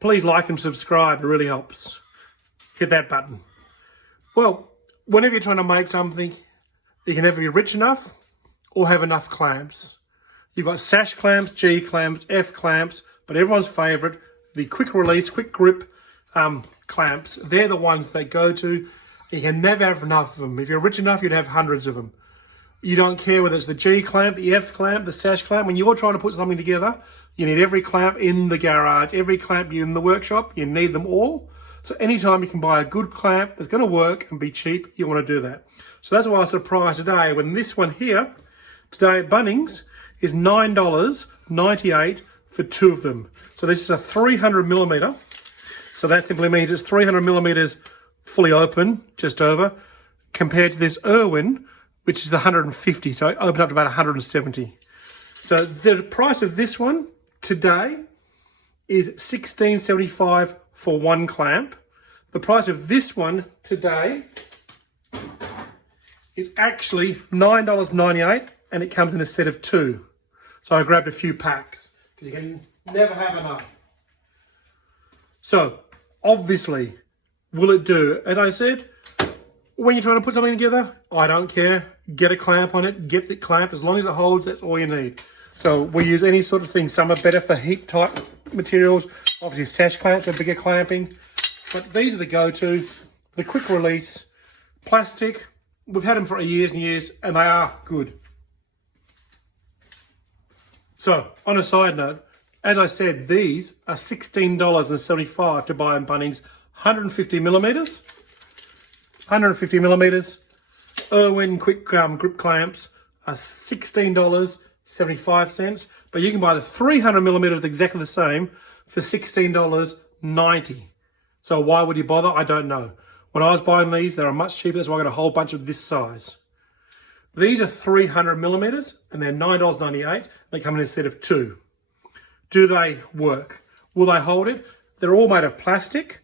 Please like and subscribe, it really helps. Hit that button. Well, whenever you're trying to make something, you can never be rich enough or have enough clamps. You've got sash clamps, G clamps, F clamps, but everyone's favourite, the quick release, quick grip clamps. They're the ones they go to. You can never have enough of them. If you're rich enough, you'd have hundreds of them. You don't care whether it's the G clamp, the F clamp, the sash clamp. When you're trying to put something together, you need every clamp in the garage, every clamp in the workshop. You need them all. So anytime you can buy a good clamp that's going to work and be cheap, you want to do that. So that's why I was surprised today when this one here, today at Bunnings, is $9.98 for two of them. So this is a 300mm. So that simply means it's 300mm fully open, just over, compared to this Irwin, which is the 150. So it opened up to about 170. So the price of this one today is $16.75 for one clamp. The price of this one today is actually $9.98, and it comes in a set of two. So I grabbed a few packs because you can never have enough. So obviously, will it do? As I said, when you're trying to put something together, I don't care. Get a clamp on it, get the clamp. As long as it holds, that's all you need. So we use any sort of thing. Some are better for heat type materials. Obviously sash clamps for bigger clamping. But these are the go-to. The quick release, plastic. We've had them for years and years, and they are good. So, on a side note, as I said, these are $16.75 to buy in Bunnings. 150mm. 150mm. Irwin quick grip clamps are $16.75. But you can buy the 300mm that's exactly the same for $16.90. So why would you bother? I don't know. When I was buying these, they were much cheaper. That's why I got a whole bunch of this size. These are 300mm and they're $9.98. They come in a set of two. Do they work? Will they hold it? They're all made of plastic.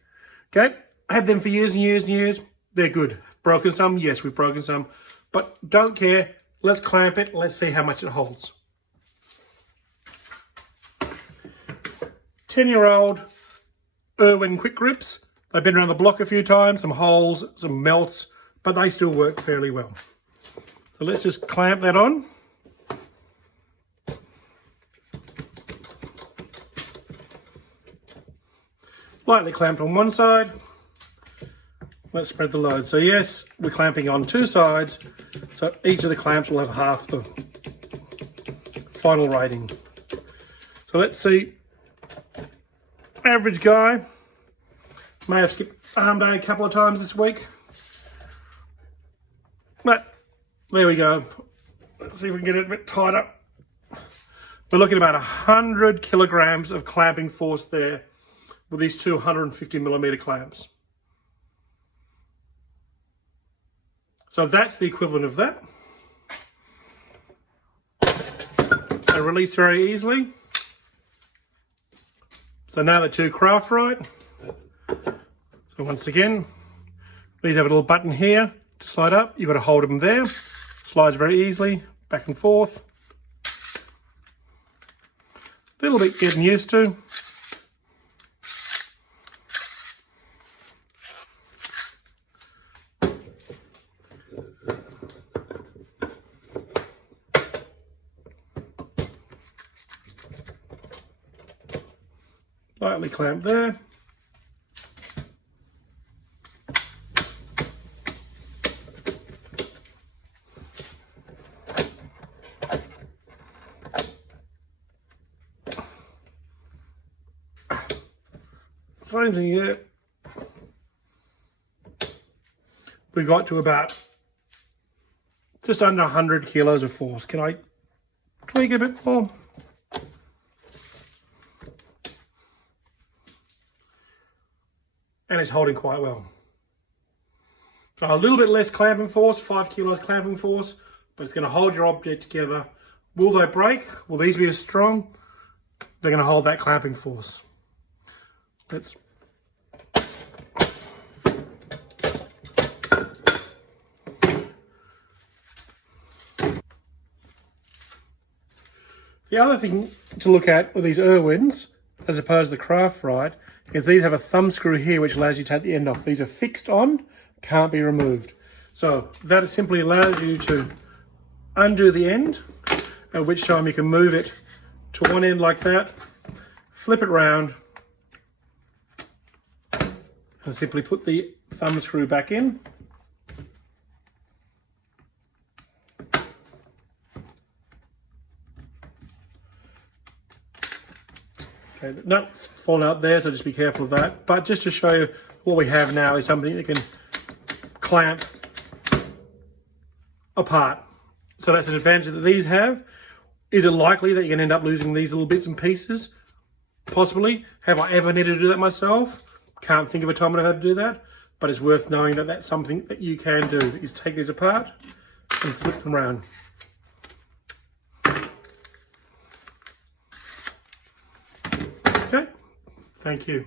Okay, had them for years and years and years. They're good. Broken some? Yes, we've broken some. But don't care. Let's clamp it. Let's see how much it holds. 10-year-old Irwin quick grips. They've been around the block a few times. Some holes, some melts, but they still work fairly well. So let's just clamp that on. Lightly clamped on one side. Let's spread the load. So yes, we're clamping on two sides. So each of the clamps will have half the final rating. So let's see. Average guy. May have skipped arm day a couple of times this week. But there we go. Let's see if we can get it a bit tighter. We're looking at about 100 kilograms of clamping force there with these 250mm clamps. So that's the equivalent of that. They release very easily. So now the two Craftright. So once again, these have a little button here to slide up. You've got to hold them there. Slides very easily, back and forth. A little bit getting used to. Lightly clamp there. Same thing here. We got to about just under 100 kilos of force. Can I tweak a bit more? And it's holding quite well. So a little bit less clamping force, 5 kilos clamping force, but it's going to hold your object together. Will they break? Will these be as strong? They're going to hold that clamping force. Let's The other thing to look at with these Irwins, as opposed to the Craftright, is these have a thumb screw here which allows you to take the end off. These are fixed on, can't be removed. So that simply allows you to undo the end, at which time you can move it to one end like that, flip it round, and simply put the thumb screw back in. Okay, the nut's fallen out there, so just be careful of that. But just to show you what we have now is something that can clamp apart. So that's an advantage that these have. Is it likely that you're going to end up losing these little bits and pieces? Possibly. Have I ever needed to do that myself? Can't think of a time when I've had to do that. But it's worth knowing that that's something that you can do, is take these apart and flip them around. Okay, thank you.